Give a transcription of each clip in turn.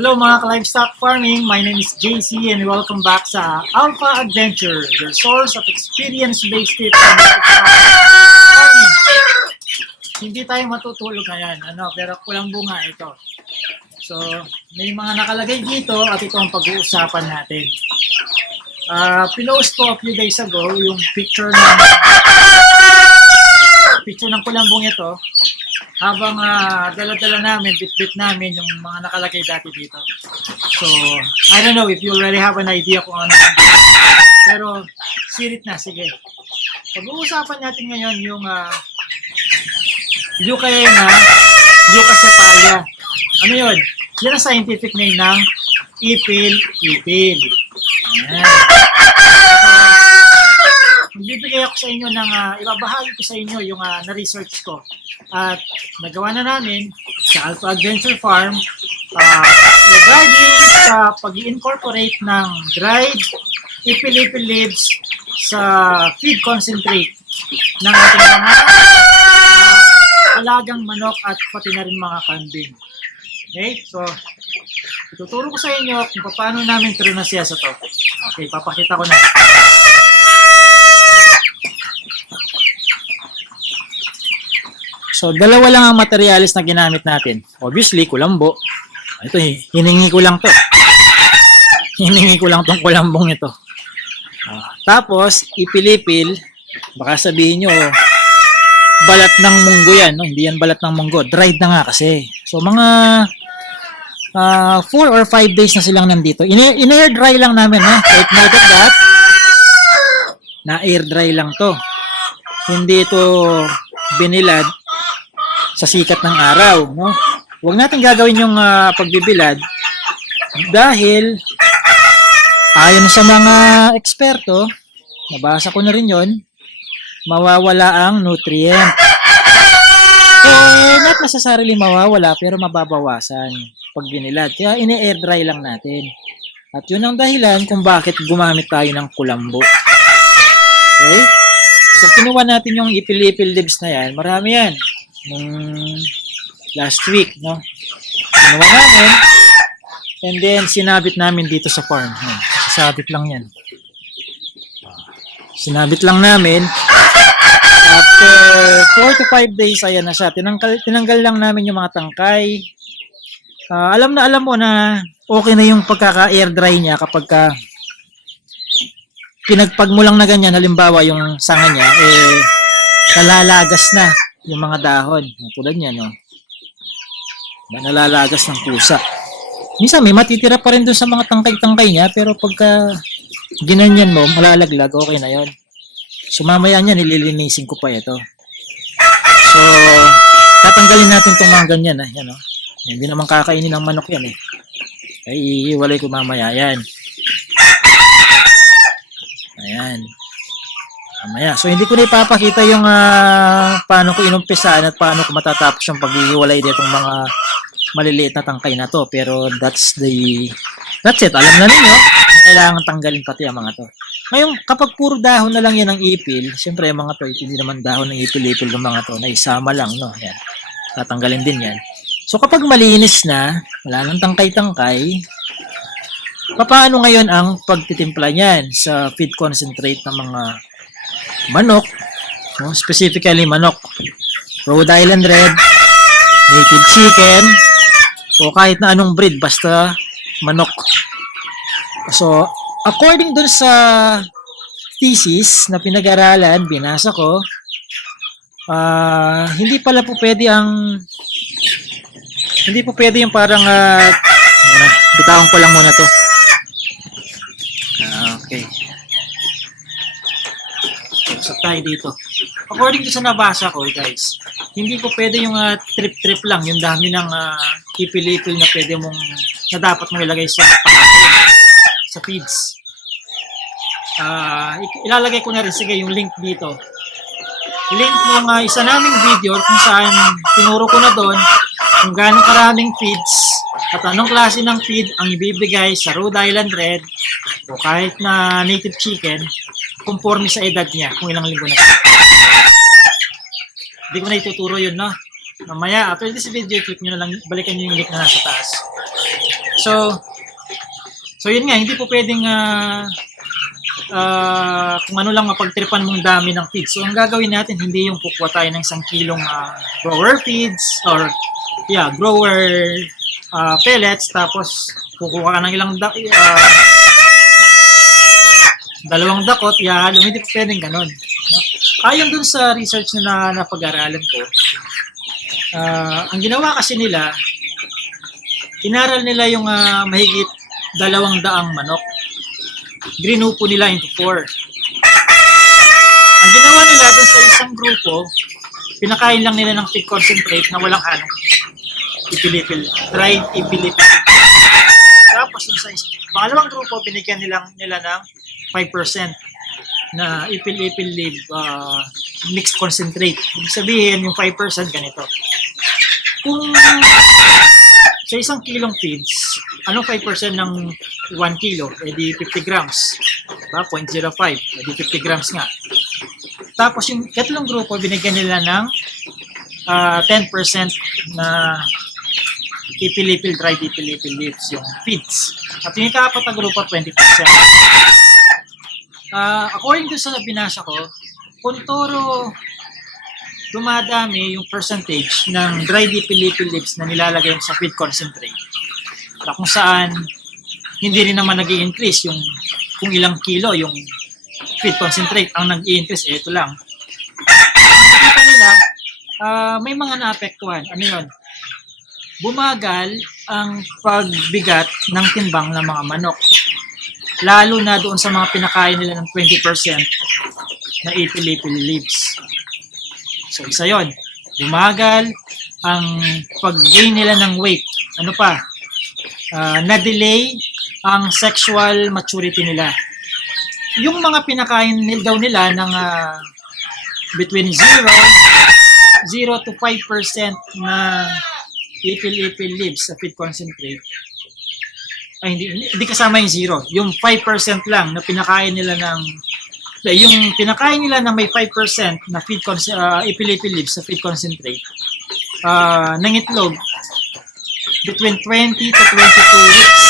Hello mga ka-livestock farming, my name is JC and welcome back sa Alpha Adventure, your source of experience-based tips on livestock farming. Hindi tayo matutulog ngayon, ano, pero kulang bunga ito. So, may mga nakalagay dito at ito ang pag-uusapan natin. Ah, pinost ko a few days ago yung picture ng picture ng kulambong ito habang ah, dala-dala namin, bit-bit namin yung mga nakalagay dati dito. So, I don't know if you already have an idea kung ano. Pero, sirit na, sige. Pag-uusapan natin ngayon yung uh, Eucaena, Eucacepalia. Ano yun? Yan ang scientific name ng ipil-ipil. Ayan. Magbibigay ako sa inyo ng, ah, ibabahagi ko sa inyo yung ah, na-research ko. At nagawa na namin sa Alpha Adventure Farm ah, regarding sa pag incorporate ng dried ipil-ipil leaves sa feed concentrate ng ating mga ah, alagang manok at pati na rin mga kambing. Okay? So, ituturo ko sa inyo kung paano namin trinasya sa to. Okay, papakita ko na. So, dalawa lang ang materialis na ginamit natin. Obviously, kulambo. Ito, hiningi ko lang to. Hiningi ko lang tong kulambong ito. Ah, tapos, ipilipil. Baka sabihin nyo, balat ng munggo yan. No? Hindi yan balat ng munggo. Dried na nga kasi. So, mga 4 or 5 days na silang nandito. In- in-air dry lang namin. No? Take note of that. Na air dry lang to. Hindi ito binilad sa sikat ng araw, no? Huwag natin gagawin yung ah, pagbibilad dahil ayon sa mga eksperto, nabasa ko na rin 'yon, mawawala ang nutrient. Eh, not necessarily mawawala pero mababawasan pag binilad. Kaya ini-air dry lang natin. At yun ang dahilan kung bakit gumamit tayo ng kulambo. Okay? So, kinuha natin yung ipil-ipil leaves na yan. Marami yan nung last week, no? Kinuha namin, and then sinabit namin dito sa farm. Yan, Sabit lang yan. Sinabit lang namin. After 4 to 5 days, ayan na siya. Tinanggal, tinanggal lang namin yung mga tangkay. Ah, alam na alam mo na okay na yung pagkaka-air dry niya kapag ka pinagpag mo lang na ganyan, halimbawa yung sanga niya, eh, nalalagas na yung mga dahon. Tulad niya, no? Nalalagas ng pusa. Minsan may matitira pa rin dun sa mga tangkay-tangkay niya, pero pagka ginanyan mo, malalaglag, okay na yon. So mamaya niya, nililinisin ko pa ito. So, tatanggalin natin itong mga ganyan, ah. Yan, oh. Hindi naman kakainin ng manok yan, eh. Ay, iiwalay ko mamaya yan. Ayan. Mamaya. So, hindi ko na ipapakita yung ah, paano ko inumpisaan at paano ko matatapos yung paghihiwalay ditong mga maliliit na tangkay na to. Pero that's the... That's it. Alam na ninyo na kailangan tanggalin pati ang mga to. Ngayon, kapag puro dahon na lang yan ng ipil, siyempre yung mga to, hindi naman dahon ng ipil-ipil ng mga to, na isama lang, no? Yan. Tatanggalin din yan. So, kapag malinis na, wala nang tangkay-tangkay, paano ngayon ang pagtitimpla niyan sa feed concentrate ng mga manok, no? specifically manok, Rhode Island Red, native chicken, o kahit na anong breed, basta manok. So, according dun sa thesis na pinag-aralan, binasa ko, ah hindi pala po pwede ang hindi po pwede yung parang uh, bitawan ko lang muna to. Ah, okay. Usap tayo dito. According to sa nabasa ko, guys, hindi po pwede yung ah, trip-trip lang, yung dami ng uh, ipil-ipil na pwede mong, na dapat mong ilagay sa sa feeds. Ik- ilalagay ko na rin, sige, yung link dito. Link ng ah, isa naming video kung saan tinuro ko na doon kung gaano karaming feeds at anong klase ng feed ang ibibigay sa Rhode Island Red o kahit na native chicken conforme sa edad niya kung ilang linggo na siya. Hindi ko na ituturo yun, no? Mamaya, after this video, click nyo na lang, balikan nyo yung link na nasa taas. So, so yun nga, hindi po pwedeng ah, ah, kung ano lang mapagtripan mong dami ng feeds. So, ang gagawin natin, hindi yung kukuha tayo ng isang kilong ah, grower feeds or yeah, grower ah, pellets tapos kukuha ka ng ilang ah, dalawang dakot, ihalo, hindi po pwedeng ganun. No? Ayon dun sa research na napag-aralan ko, ah, ang ginawa kasi nila, inaral nila yung ah, mahigit dalawang daang manok. Grinupo nila into four. Ang ginawa nila dun sa isang grupo, pinakain lang nila ng feed concentrate na walang halong ipilipil, dried ipilipil. Tapos dun sa is- pangalawang grupo, binigyan nila, nila ng 5% na ipil-ipil leaf uh, mixed concentrate. Ibig sabihin, yung 5% ganito. Kung sa isang kilong feeds, anong 5% ng 1 kilo? E di 50 grams. Diba? 0.05. E di 50 grams nga. Tapos yung katlong grupo, binigyan nila ng ah, 10% na ipilipil, dried ipilipil leaves, yung feeds. At yung ikapat na grupo, 20%. Ah, according to sa binasa ko, kung toro dumadami yung percentage ng dried ipilipil leaves na nilalagay sa feed concentrate. Na kung saan hindi rin naman nag increase yung kung ilang kilo yung feed concentrate ang nag increase eh, ito lang. Nakikita nila, ah, may mga naapektuhan. Ano yun? Bumagal ang pagbigat ng timbang ng mga manok. Lalo na doon sa mga pinakain nila ng 20% na ipil-ipil leaves. So, isa yon. Bumagal ang pag-gain nila ng weight. Ano pa? Ah, na-delay ang sexual maturity nila. Yung mga pinakain nil daw nila ng ah, between 0, 0 to 5% na ipil-ipil leaves sa feed concentrate, ay hindi, hindi, kasama yung zero. Yung 5% lang na pinakain nila ng eh, yung pinakain nila na may 5% na feed uh, leaves sa feed concentrate uh, ng itlog between 20 to 22 weeks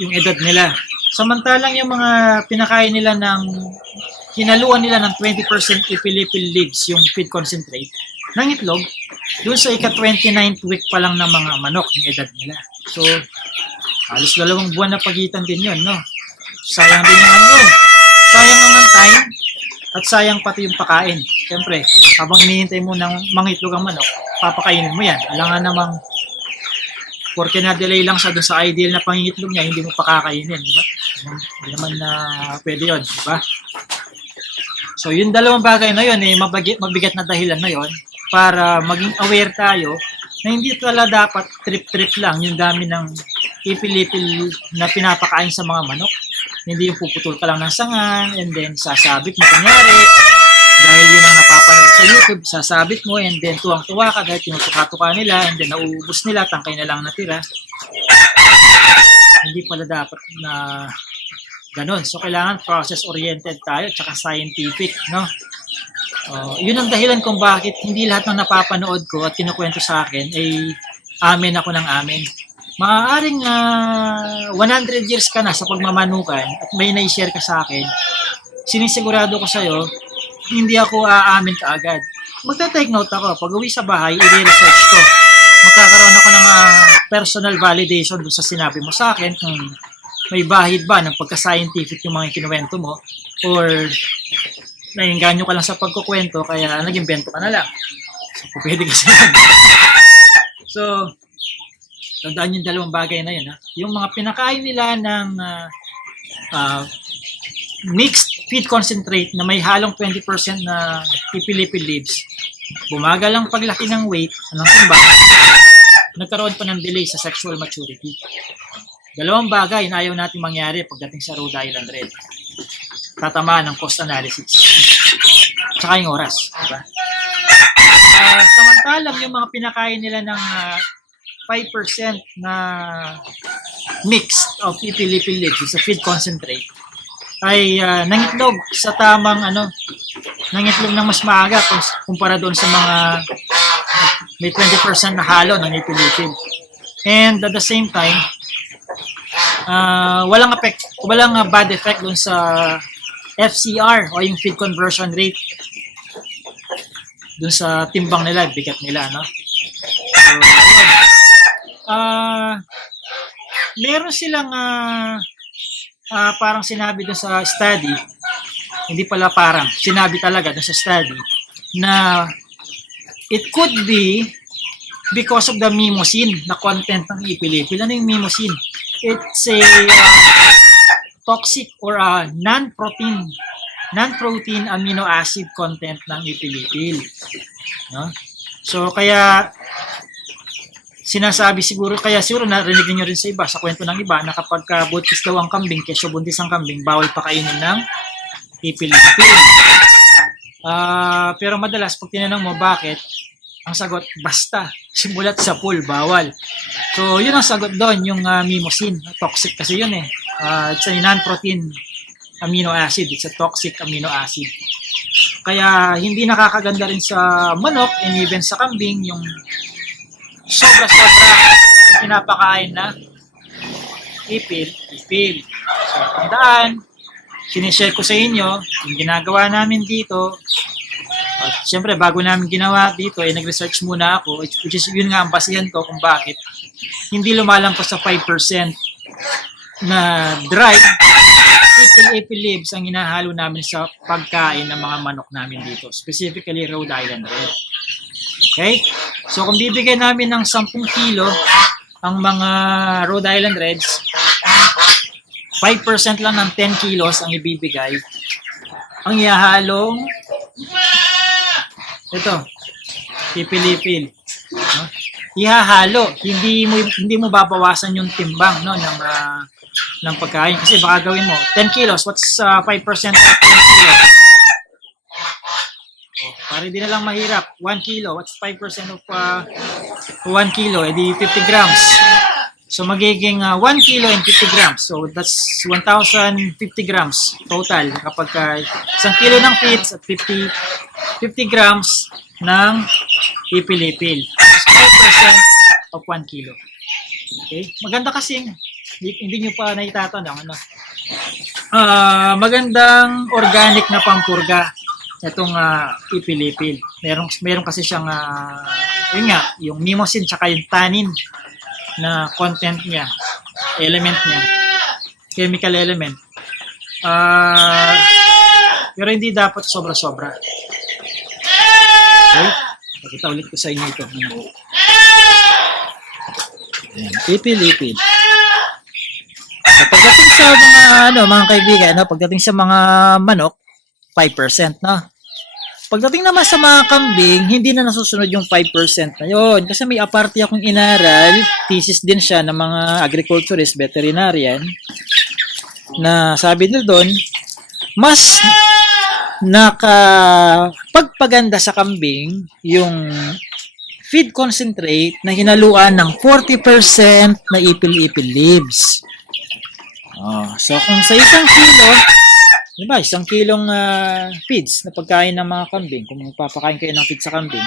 yung edad nila. Samantalang yung mga pinakain nila ng hinaluan nila ng 20% ipilipil leaves yung feed concentrate ng itlog, doon sa ika-29th week pa lang ng mga manok yung edad nila. So, halos dalawang buwan na pagitan din yun, no? Sayang din ano yun. Sayang ang ang time at sayang pati yung pakain. Siyempre, habang hinihintay mo ng mangitlog ang manok, papakainin mo yan. Alangan namang porque na-delay lang siya doon sa ideal na pangingitlog niya, hindi mo pakakainin. Di ba? Hindi naman na pwede yun, di ba? So, yung dalawang bagay na yun, eh, mabigat na dahilan na yun para maging aware tayo na hindi pala dapat trip-trip lang yung dami ng ipil-ipil na pinapakain sa mga manok. Hindi yung puputol ka lang ng sanga and then sasabit mo kunyari dahil yun ang napapanood sa YouTube, sasabit mo and then tuwang-tuwa ka dahil tinutuka-tuka nila and then nauubos nila, tangkay na lang natira. Hindi pala dapat na ganun. So, kailangan process-oriented tayo tsaka scientific, no? Uh, yun ang dahilan kung bakit hindi lahat ng napapanood ko at kinukwento sa akin ay amin ako ng amin. Maaaring ah, 100 years ka na sa pagmamanukan at may na-share ka sa akin, sinisigurado ko sa'yo, hindi ako aamin kaagad. Magta-take note ako. Pag uwi sa bahay, i-research ko. Magkakaroon ako ng ah, personal validation sa sinabi mo sa akin kung may bahid ba ng pagka-scientific yung mga kinuwento mo or naiinganyo ka lang sa pagkukwento kaya nag-invento ka na lang. So, pwede kasi so, tandaan yung dalawang bagay na yun. Ha? Yung mga pinakain nila ng ah, ah, mixed feed concentrate na may halong 20% na ipilipil leaves, bumagal ang paglaki ng weight, ng timbang, nagkaroon pa ng delay sa sexual maturity. Dalawang bagay na ayaw natin mangyari pagdating sa Rhode Island Red. Tatamaan ng cost analysis. Tsaka yung oras. Diba? Ah, samantalang yung mga pinakain nila ng ah, 5% na mix of ipilipil leaves sa feed concentrate ay ah, nangitlog sa tamang ano nangitlog ng mas maaga kumpara doon sa mga may 20% na halo ng ipilipil. And at the same time, ah, walang effect, walang bad effect dun sa FCR o yung feed conversion rate dun sa timbang nila, bigat nila, no? So, ayun. Ah, meron silang ah, ah, parang sinabi dun sa study, hindi pala parang, sinabi talaga dun sa study, na it could be because of the mimosine na content ng ipilipil. Ano yung mimosine? It's a uh, toxic or a non-protein non-protein amino acid content ng ipilipil. No? So kaya sinasabi siguro, kaya siguro narinig niyo rin sa iba, sa kwento ng iba, na kapag ka buntis daw ang kambing, kesyo buntis ang kambing, bawal pakainin ng ipilipil. Ah, pero madalas pag tinanong mo bakit, ang sagot basta simulat sa pool bawal. So, yun ang sagot doon, yung ah, mimosine. Toxic kasi yun eh. Ah, it's a non-protein amino acid. It's a toxic amino acid. Kaya hindi nakakaganda rin sa manok and even sa kambing yung sobra-sobra yung pinapakain na ipil, ipil. So, tandaan, sinishare ko sa inyo yung ginagawa namin dito. At syempre, bago namin ginawa dito, ay nag-research muna ako, which is yun nga ang basihan ko kung bakit hindi lumalampas sa 5% na dry ipil-ipil leaves ang hinahalo namin sa pagkain ng mga manok namin dito. Specifically, Rhode Island Red. Okay? So, kung bibigyan namin ng 10 kilo ang mga Rhode Island Reds, 5% lang ng 10 kilos ang ibibigay. Ang ihahalong ito, pipilipil. No? Ihahalo, hindi mo hindi mo babawasan yung timbang no ng ah, ng pagkain kasi baka gawin mo 10 kilos, what's uh, 5% of 10 kilos? Oh, para hindi na lang mahirap. 1 kilo, what's 5% of uh, 1 kilo? Edi 50 grams. So magiging uh, 1 kilo and 50 grams. So that's 1,050 grams total kapag uh, isang kilo ng feeds at 50 50 grams ng ipilipil. Which is 5% of 1 kilo. Okay? Maganda kasi hindi, nyo pa naitatanong ano. Ah, magandang organic na pampurga itong uh, ipilipil. Meron meron kasi siyang ah, yun nga, yung mimosine tsaka yung tannin na content niya, element niya, chemical element. Ah, pero hindi dapat sobra-sobra. Okay? Pakita ulit ko sa inyo ito. Ayan. Ipil-ipil. Sa mga ano, mga kaibigan, no, pagdating sa mga manok, 5%, no? Pagdating naman sa mga kambing, hindi na nasusunod yung 5% na yun. Kasi may aparte akong inaral, thesis din siya ng mga agriculturist, veterinarian, na sabi nila doon, mas naka pagpaganda sa kambing yung feed concentrate na hinaluan ng 40% na ipil-ipil leaves. Oh, so kung sa isang kilo, di ba, isang kilong ah, feeds na pagkain ng mga kambing, kung magpapakain kayo ng feed sa kambing,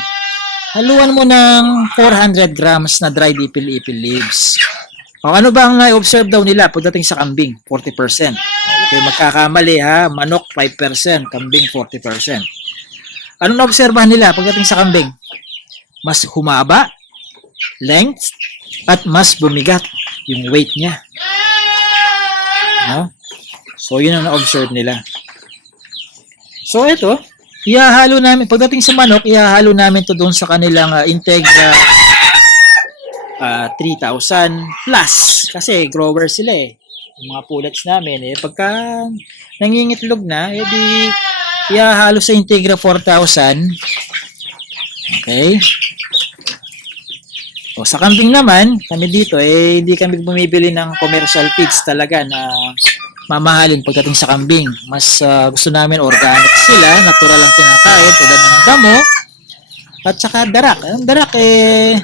haluan mo ng 400 grams na dried ipil-ipil leaves. O ano ba ang na-observe daw nila pagdating sa kambing? 40%. O, huwag kayo magkakamali ha, manok 5%, kambing 40%. Ano na-obserbahan nila pagdating sa kambing? Mas humaba, length, at mas bumigat yung weight niya. No? So, yun ang na-observe nila. So, ito, ihahalo namin, pagdating sa manok, ihahalo namin to doon sa kanilang ah, Integra ah, 3,000 plus. Kasi grower sila eh. Yung mga pullets namin eh. Pagka nangingitlog na, eh di ihahalo sa Integra 4,000. Okay? O, sa kambing naman, kami dito, eh, hindi kami bumibili ng commercial feeds talaga na mamahalin pagdating sa kambing. Mas ah, gusto namin organic sila, natural ang kinakain, tulad ng damo, at saka darak. Ang darak, eh,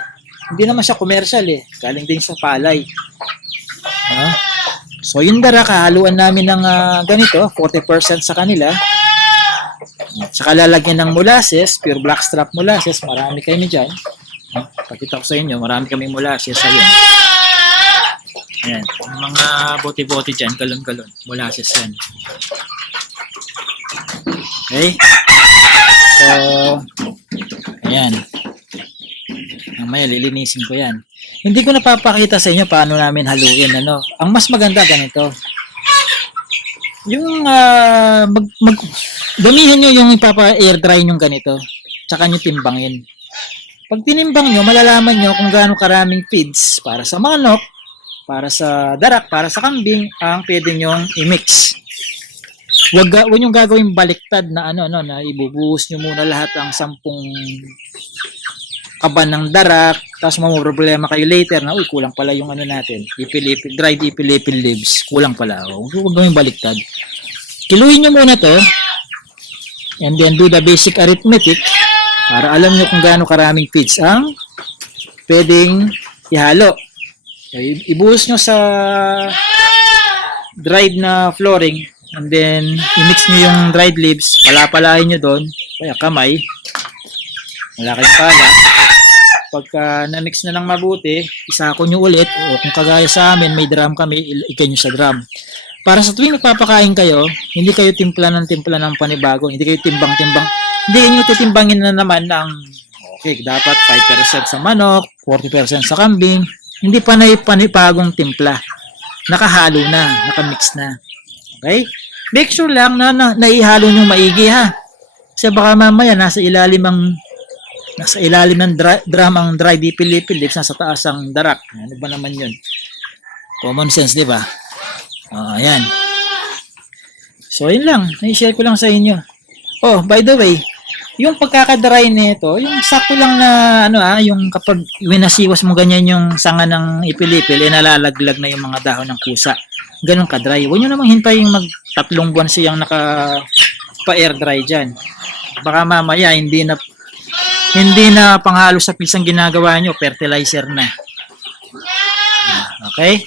hindi naman siya commercial eh. Galing din sa palay. Ha? So, yung darak, haluan namin ng ah, ganito, 40% sa kanila. At saka lalagyan ng molasses, pure blackstrap molasses, marami kayo dyan. Pakita ko sa inyo, marami kaming molasses. Ayun. Ayan. Yung mga bote-bote dyan, galon-galon. Molasses yan. Okay? So, ayan. Mamaya lilinisin ko yan. Hindi ko napapakita sa inyo paano namin haluin. Ano? Ang mas maganda ganito. Yung ah, mag, mag, damihan nyo yung ipapa-air dry nyo ganito. Tsaka nyo timbangin. Pag tinimbang nyo, malalaman nyo kung gaano karaming feeds para sa manok, para sa darak, para sa kambing, ang pwede nyong i-mix. Wag, ga- wag yung gagawin baliktad na ano, ano, na ibubuhos nyo muna lahat ang sampung kaban ng darak, tapos problema kayo later na, uy, kulang pala yung ano natin, ipilipil, dried ipilipil leaves, kulang pala. Huwag gawin baliktad. Kiluin nyo muna to, and then do the basic arithmetic, para alam nyo kung gaano karaming feeds ang pwedeng ihalo. Ibuhos nyo sa dried na flooring, and then i-mix nyo yung dried leaves, palapalain nyo doon, kaya kamay, wala kayong pala. Pagka na-mix na ng mabuti, isako nyo ulit, o kung kagaya sa amin, may drum kami, ikay nyo sa drum. Para sa tuwing nagpapakain kayo, hindi kayo timpla ng timpla ng panibago, hindi kayo timbang-timbang, hindi nyo titimbangin na naman ng, okay, dapat 5% sa manok, 40% sa kambing, hindi pa na panibagong timpla. Nakahalo na, nakamix na. Okay? Make sure lang na, na naihalo nyo maigi ha. Kasi baka mamaya nasa ilalim ang nasa ilalim ng dra- drum ang dry dipilipil leaves, nasa taas ang darak. Ano ba naman yun? Common sense, di ba? Ah, ayan. So, yun lang. Na-share ko lang sa inyo. Oh, by the way, yung pagkakadry nito, yung sakto lang na, ano ah, yung kapag winasiwas mo ganyan yung sanga ng ipilipil, eh nalalaglag na yung mga dahon ng kusa. Ganun ka-dry. Huwag nyo namang hintayin mag tatlong buwan siyang naka pa-air dry dyan. Baka mamaya hindi na hindi na panghalo sa pisang ginagawa nyo, fertilizer na. Okay?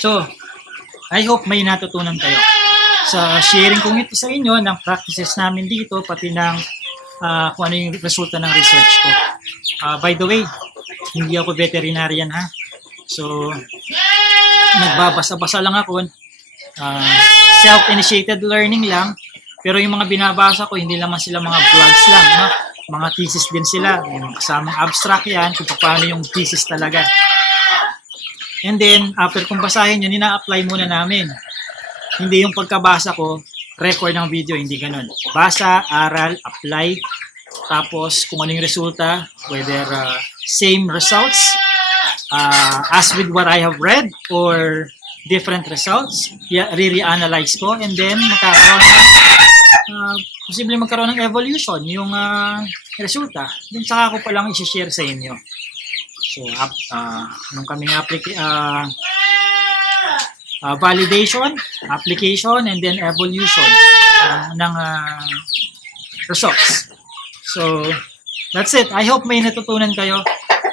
So, I hope may natutunan kayo sa sharing kong ito sa inyo ng practices namin dito, pati ng ah, kung ano yung resulta ng research ko. Ah, by the way, hindi ako veterinarian ha. So, nagbabasa-basa lang ako. Ah, self-initiated learning lang. Pero yung mga binabasa ko, hindi naman sila mga vlogs lang. No? Mga thesis din sila. May mga kasamang abstract yan kung paano yung thesis talaga. And then, after kong basahin yun, ina-apply muna namin. Hindi yung pagkabasa ko, record ng video, hindi ganun. Basa, aral, apply, tapos kung ano yung resulta, whether uh, same results uh, as with what I have read or different results, yeah, re-reanalyze ko and then magkakaroon ng uh, posible magkaroon ng evolution yung uh, resulta. Then saka ko pa lang i-share sa inyo. So, uh, nung kaming applica- uh, uh, validation, application, and then evolution uh, ng uh, results. So, that's it. I hope may natutunan kayo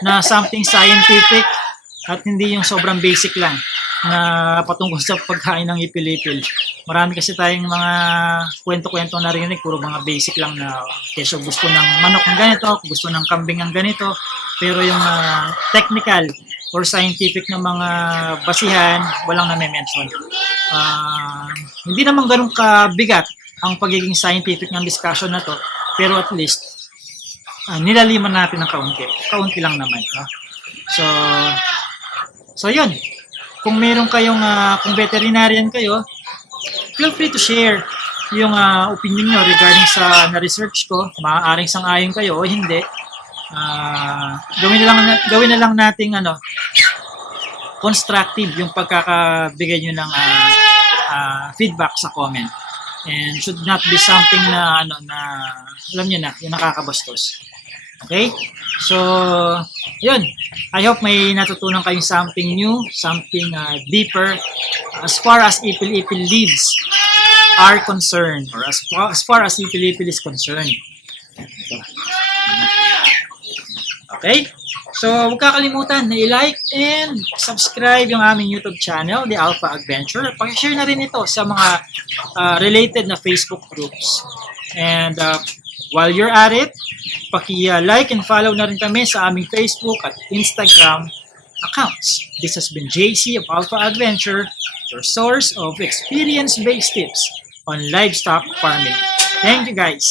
na something scientific at hindi yung sobrang basic lang na patungkol sa pagkain ng ipilipil. Marami kasi tayong mga kwento-kwento narinig, puro mga basic lang na keso gusto ng manok ng ganito, gusto ng kambing ng ganito, pero yung ah, technical or scientific na mga basihan, walang name-mention. Ah, hindi naman ganun kabigat ang pagiging scientific ng discussion na to, pero at least ah, nilaliman natin ng kaunti. Kaunti lang naman. No? So, so yun. Kung meron kayong, ah, kung veterinarian kayo, feel free to share yung ah, opinion nyo regarding sa na-research ko. Maaaring sang-ayon kayo o hindi. Ah, gawin na lang gawin na lang nating ano constructive yung pagkakabigay nyo ng ah, ah, feedback sa comment. And should not be something na ano na alam niyo na yung nakakabastos. Okay? So yun. I hope may natutunan kayong something new something ah, deeper. As far as ipil-ipil leaves are concerned or as far as, far as ipil-ipil is concerned. Ito. Okay? So, huwag kakalimutan na i-like and subscribe yung aming YouTube channel, The Alpha Adventure. Pakishare na rin ito sa mga uh, related na Facebook groups. And uh, while you're at it, paki-like and follow na rin kami sa aming Facebook at Instagram accounts. This has been JC of Alpha Adventure, your source of experience-based tips on livestock farming. Thank you guys!